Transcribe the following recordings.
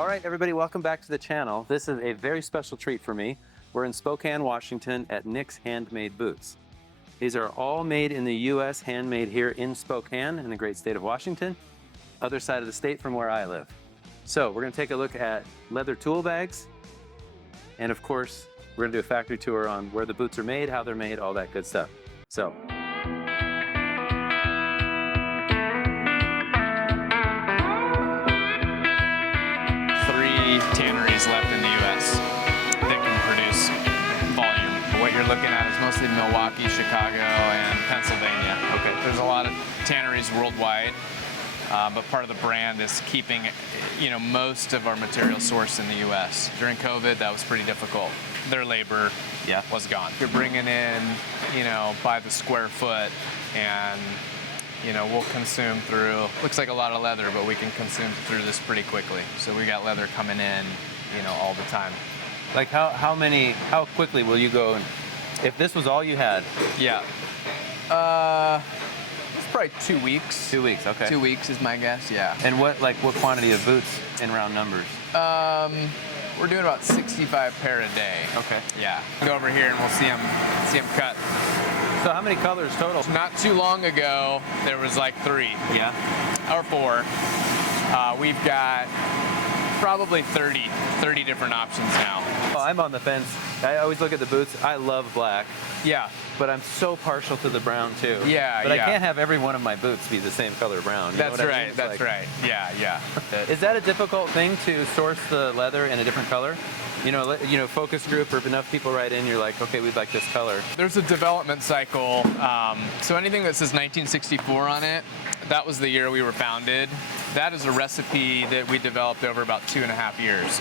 All right, everybody, welcome back to the channel. This is a very special treat for me. We're in Spokane, Washington at Nick's Handmade Boots. These are all made in the US, handmade here in Spokane in the great state of Washington, other side of the state from where I live. So we're gonna take a look at leather tool bags. And of course, we're gonna do a factory tour on where the boots are made, how they're made, all that good stuff. So. Tanneries left in the U.S. that can produce volume. What you're looking at is mostly Milwaukee, Chicago, and Pennsylvania. Okay. There's a lot of tanneries worldwide, but part of the brand is keeping, most of our material sourced in the U.S. During COVID, that was pretty difficult. Their labor was gone. You're bringing in, by the square foot, and we'll consume through, looks like a lot of leather, but we can consume through this pretty quickly. So we got leather coming in, all the time. Like how quickly will you go, if this was all you had? Yeah. It's probably 2 weeks. 2 weeks, okay. 2 weeks is my guess, yeah. And what quantity of boots in round numbers? We're doing about 65 pair a day. Okay. Yeah. Go over here and we'll see them cut. So how many colors total? Not too long ago, there was like 3. Yeah. Or 4. We've got probably 30 different options now. Oh, I'm on the fence. I always look at the boots. I love black. Yeah. But I'm so partial to the brown too. Yeah, But I can't have every one of my boots be the same color brown. That's right, that's right. Yeah. Is that a difficult thing to source the leather in a different color? Focus group or enough people write in, you're like, okay, we'd like this color. There's a development cycle. So anything that says 1964 on it, that was the year we were founded. That is a recipe that we developed over about 2.5 years.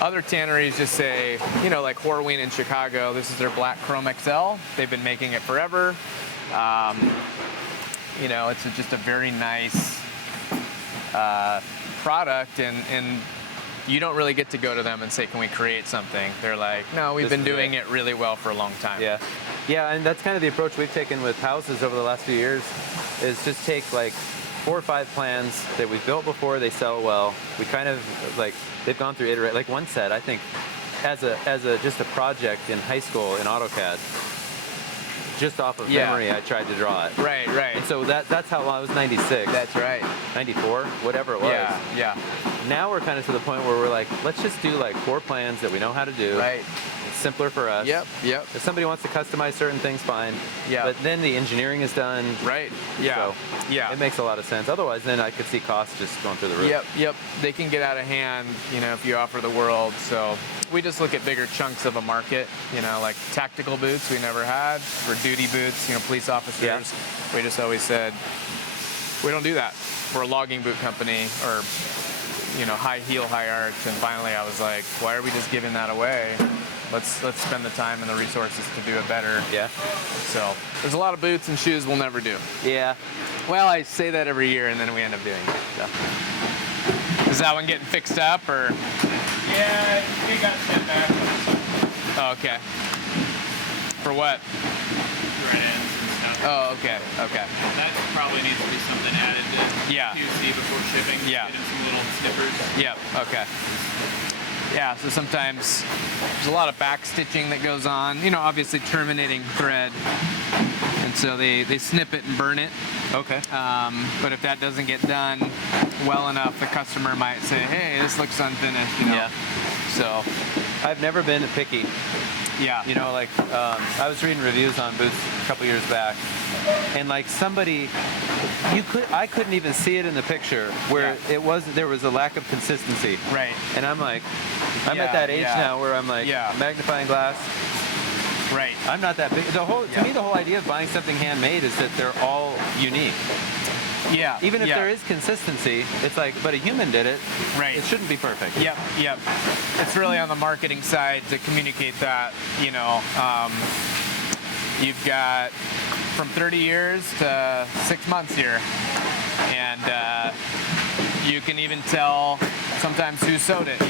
Other tanneries just say, like Horween in Chicago, this is their black chrome XL. They've been making it forever. It's just a very nice product, and you don't really get to go to them and say, can we create something? They're like, no, we've been doing it really well for a long time. Yeah, and that's kind of the approach we've taken with houses over the last few years, is just take like 4 or 5 plans that we've built before, they sell well. We kind of they've gone through iterate, like one set, I think, as just a project in high school in AutoCAD. Just off of memory, I tried to draw it. Right. And so that's how long, it was 96. That's right. 94, whatever it was. Yeah. Now we're kind of to the point where we're like, let's just do like 4 plans that we know how to do. Right. It's simpler for us. Yep. If somebody wants to customize certain things, fine. Yeah. But then the engineering is done. Right. Yeah. So it makes a lot of sense. Otherwise, then I could see costs just going through the roof. Yep. They can get out of hand, if you offer the world. So we just look at bigger chunks of a market, like tactical boots we never had, or duty boots, police officers. Yeah. We just always said, we don't do that. We're a logging boot company, or, high heel, high arch. And finally I was like, why are we just giving that away? Let's spend the time and the resources to do it better. Yeah. So there's a lot of boots and shoes we'll never do. Yeah. Well, I say that every year and then we end up doing it. So. Is that one getting fixed up, or? Yeah, we got sent back. Oh, okay. For what? Thread ends and stuff. Oh, okay. That probably needs to be something added to QC before shipping. Yeah. Get in some little snippers. Yep, okay. Yeah, so sometimes there's a lot of back stitching that goes on, obviously terminating thread. And so they snip it and burn it. Okay. But if that doesn't get done well enough, the customer might say, hey, this looks unfinished, Yeah. So I've never been picky. Yeah. I was reading reviews on boots a couple years back, and like I couldn't even see it in the picture where there was a lack of consistency. Right. And I'm like, I'm at that age now where I'm like, magnifying glass. Right. I'm not that big. To me, the whole idea of buying something handmade is that they're all unique. Yeah. Even if there is consistency, it's like, but a human did it. Right. It shouldn't be perfect. Yep. It's really on the marketing side to communicate that, you've got from 30 years to 6 months here. And you can even tell sometimes who sewed it,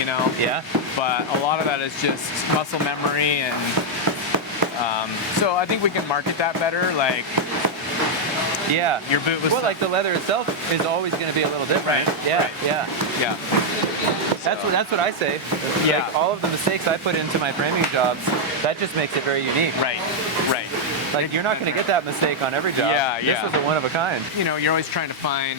Yeah. But a lot of that is just muscle memory, and so I think we can market that better. Like, Yeah. your boot was like the leather itself is always going to be a little different. Right. Yeah. Right. Yeah. Yeah. That's what I say. Yeah. Like, all of the mistakes I put into my framing jobs, that just makes it very unique. Right. Like, you're not going to get that mistake on every job. Yeah, This yeah. was a one of a kind. You know, you're always trying to find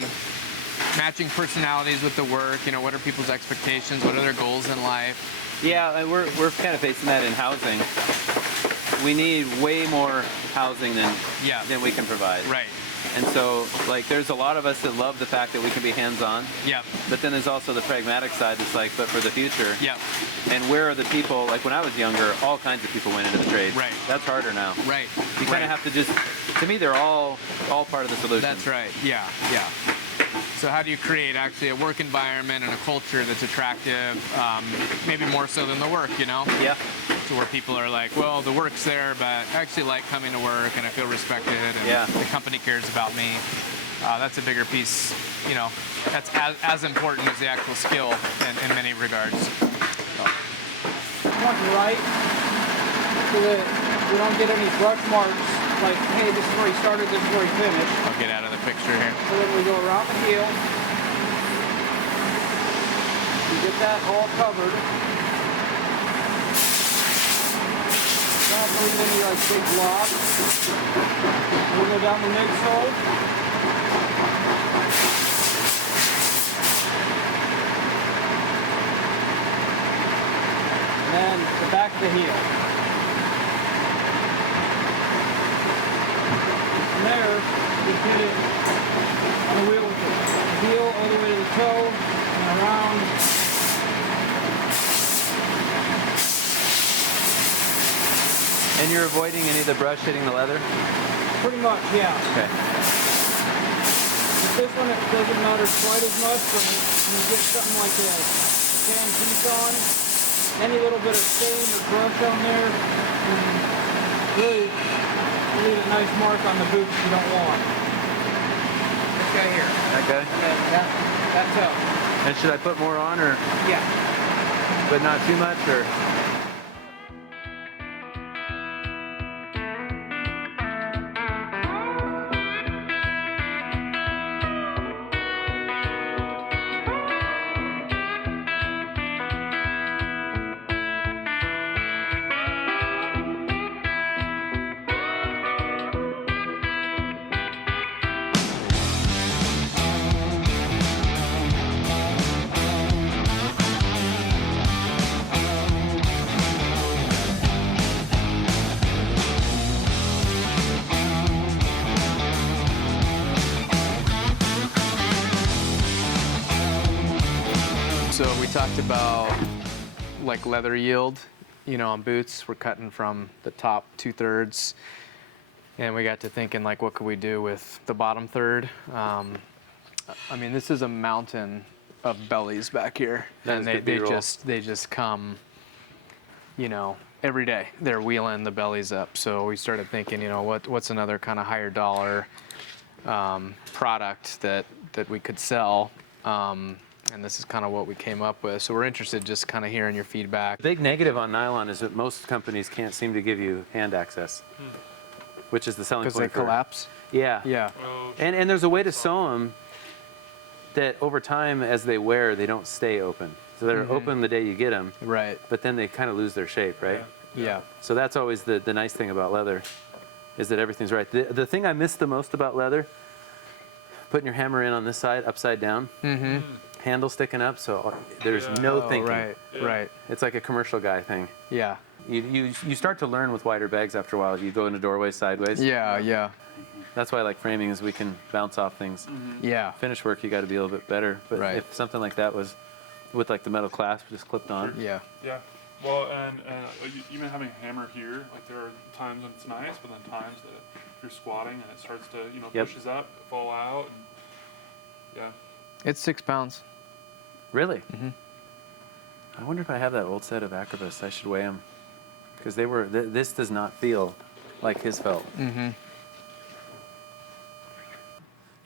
matching personalities with the work. You know, what are people's expectations? What are their goals in life? Yeah, and we're kind of facing that in housing. We need way more housing than we can provide. Right. And so, like, there's a lot of us that love the fact that we can be hands-on. Yep. But then there's also the pragmatic side that's like, but for the future. Yep. And where are the people, like when I was younger, all kinds of people went into the trade. Right. That's harder now. Right. You kind of have to just, to me, they're all part of the solution. That's right. Yeah. So how do you create actually a work environment and a culture that's attractive, maybe more so than the work, you know? Yeah. To where people are like, well, the work's there, but I actually like coming to work and I feel respected and the company cares about me. That's a bigger piece, you know, that's as important as the actual skill in many regards. Point right so that we don't get any brush marks like, hey, this is where he started, this is where he finished. I'll get out of the picture here. So then we go around the heel. We get that all covered. Don't leave any like big blobs. We go down the midsole. And then the back of the heel. From there, we hit it on the wheel with the heel all the way to the toe and around. And you're avoiding any of the brush hitting the leather? Pretty much, yeah. Okay. With this one, it doesn't matter quite as much, but when you get something like a tan piece on, any little bit of stain or brush on there, can really leave a nice mark on the boots you don't want. This guy here. Okay. And that toe. And should I put more on, or Yeah. but not too much, or? So we talked about like leather yield, you know, on boots. We're cutting from the top 2/3, and we got to thinking like, what could we do with the bottom third? I mean, this is a mountain of bellies back here, That and is good they B-roll. just come, you know, every day. They're wheeling the bellies up. So we started thinking, you know, what's another kind of higher dollar product that we could sell. And this is kind of what we came up with. So we're interested just kind of hearing your feedback. The big negative on nylon is that most companies can't seem to give you hand access, which is the selling Because point. they collapse? Yeah. Yeah. And there's a way to sew them that over time, as they wear, they don't stay open. So they're open the day you get them, Right. but then they kind of lose their shape, right? Yeah. So that's always the nice thing about leather, is that everything's right. The thing I miss the most about leather, putting your hammer in on this side, upside down, handle sticking up, so there's no Oh, thinking. right. Right. It's like a commercial guy thing. Yeah. You start to learn with wider bags after a while. You go into doorways sideways. Yeah. Yeah. That's why I like framing, is we can bounce off things. Yeah. Finish work, you got to be a little bit better. But Right. if something like that was with like the metal clasp just clipped on. Yeah. Yeah. Well, and even having a hammer here, like there are times when it's nice, but then times that if you're squatting and it starts to, you know, Yep. pushes up, fall out, and yeah. It's 6 pounds. Really? I wonder if I have that old set of Acrobus. I should weigh them, because they were. This does not feel like his felt.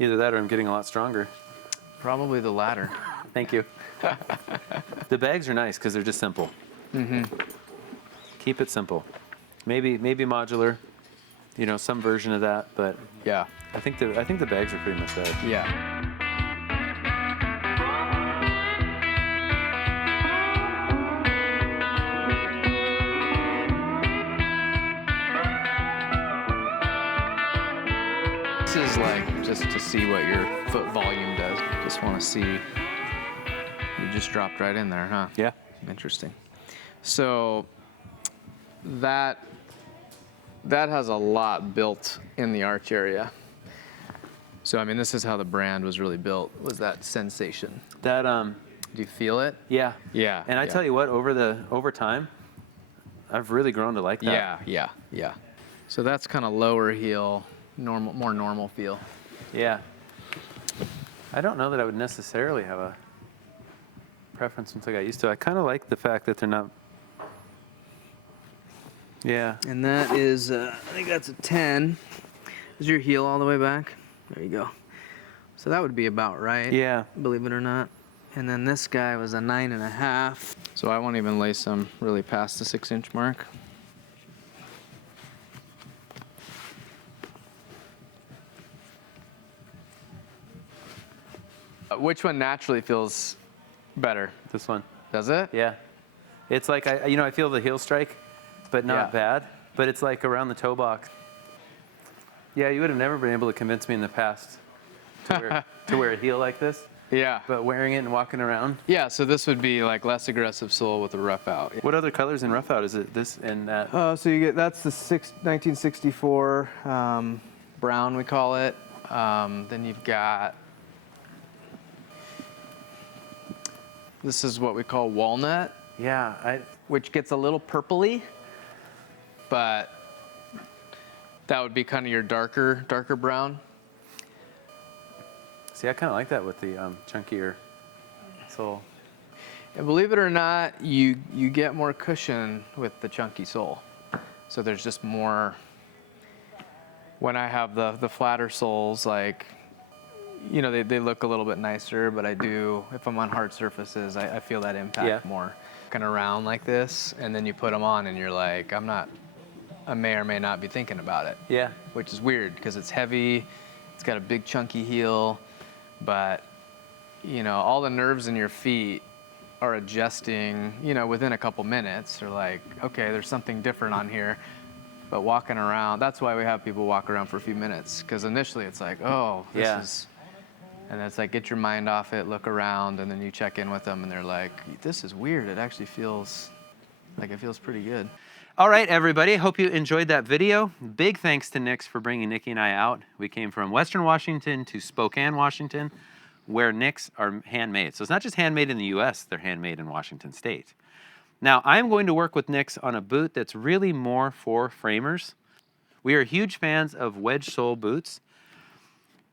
Either that, or I'm getting a lot stronger. Probably the latter. Thank you. The bags are nice because they're just simple. Keep it simple. Maybe modular. You know, some version of that, but Yeah. I think the bags are pretty much there. Yeah. This is like just to see what your foot volume does. Just want to see. You just dropped right in there, huh? Yeah. Interesting. So that has a lot built in the arch area. So I mean, this is how the brand was really built. Was that sensation? That Do you feel it? yeah. Yeah. And I tell you what, over time, I've really grown to like that. Yeah. So that's kind of lower heel, more normal feel. Yeah. I don't know that I would necessarily have a preference once I got used to it. I kind of like the fact that they're not. Yeah. And that is, I think that's a 10. Is your heel all the way back? There you go. So that would be about right. Yeah. Believe it or not. And then this guy was a 9.5. So I won't even lace them really past the 6-inch mark. Which one naturally feels better? This one. Does it? Yeah. It's like I feel the heel strike, but not Yeah. bad. But it's like around the toe box. Yeah, you would have never been able to convince me in the past to wear a heel like this. Yeah. But wearing it and walking around. Yeah, so this would be like less aggressive sole with a rough out. What other colors in rough out? Is it this and that? So you get, that's the 1964 brown, we call it. Then you've got, this is what we call walnut, Yeah, which gets a little purpley, but that would be kind of your darker brown. see, I kind of like that with the chunkier sole. And believe it or not, you get more cushion with the chunky sole. So there's just more. When I have the flatter soles, like, you know, they look a little bit nicer, but I do, if I'm on hard surfaces, I feel that impact more. Kind of round like this, and then you put them on and you're like, I may or may not be thinking about it. Yeah. Which is weird because it's heavy, it's got a big chunky heel, but, you know, all the nerves in your feet are adjusting, you know, within a couple minutes. They're like, okay, there's something different on here. But walking around, that's why we have people walk around for a few minutes, because initially it's like, oh, this is, and it's like, get your mind off it, look around, and then you check in with them and they're like, this is weird. It actually feels like it feels pretty good. All right, everybody. Hope you enjoyed that video. Big thanks to Nix for bringing Nikki and I out. We came from Western Washington to Spokane, Washington, where Nix are handmade. So it's not just handmade in the U.S., they're handmade in Washington State. Now, I'm going to work with Nix on a boot that's really more for framers. We are huge fans of wedge sole boots,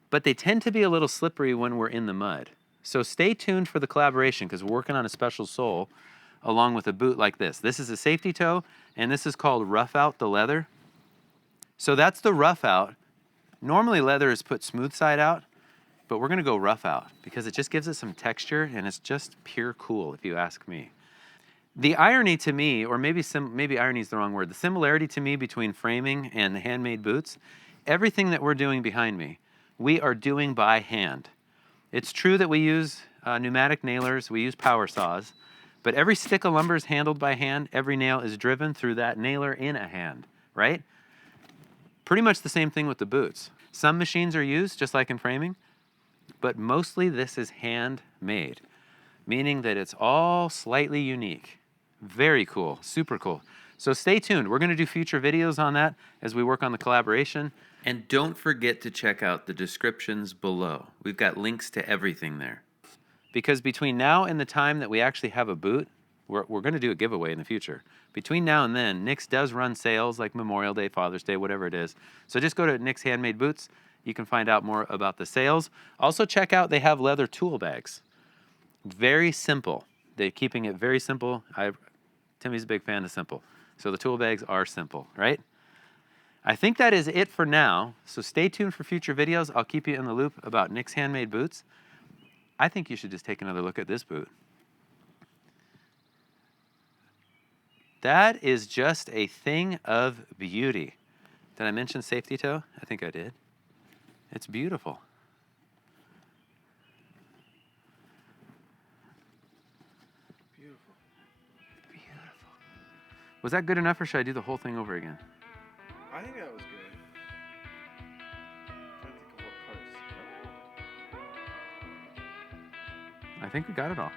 but they tend to be a little slippery when we're in the mud. So stay tuned for the collaboration, because we're working on a special sole along with a boot like this. This is a safety toe, and this is called Rough Out the leather. So that's the Rough Out. Normally leather is put smooth side out, but we're gonna go Rough Out because it just gives it some texture, and it's just pure cool if you ask me. The irony to me, or maybe irony is the wrong word, the similarity to me between framing and the handmade boots, everything that we're doing behind me, we are doing by hand. It's true that we use pneumatic nailers, we use power saws, but every stick of lumber is handled by hand. Every nail is driven through that nailer in a hand, right? Pretty much the same thing with the boots. Some machines are used, just like in framing, but mostly this is handmade, meaning that it's all slightly unique. Very cool, super cool. So stay tuned. We're gonna do future videos on that as we work on the collaboration. And don't forget to check out the descriptions below. We've got links to everything there. Because between now and the time that we actually have a boot, we're gonna do a giveaway in the future. Between now and then, Nix does run sales like Memorial Day, Father's Day, whatever it is. So just go to Nix Handmade Boots. You can find out more about the sales. Also check out, they have leather tool bags. Very simple. They're keeping it very simple. Timmy's a big fan of simple. So the tool bags are simple, right? I think that is it for now. So stay tuned for future videos. I'll keep you in the loop about Nix Handmade Boots. I think you should just take another look at this boot. That is just a thing of beauty. Did I mention safety toe? I think I did. It's beautiful. Beautiful. Beautiful. Was that good enough, or should I do the whole thing over again? I think that was good. I think I think we got it all.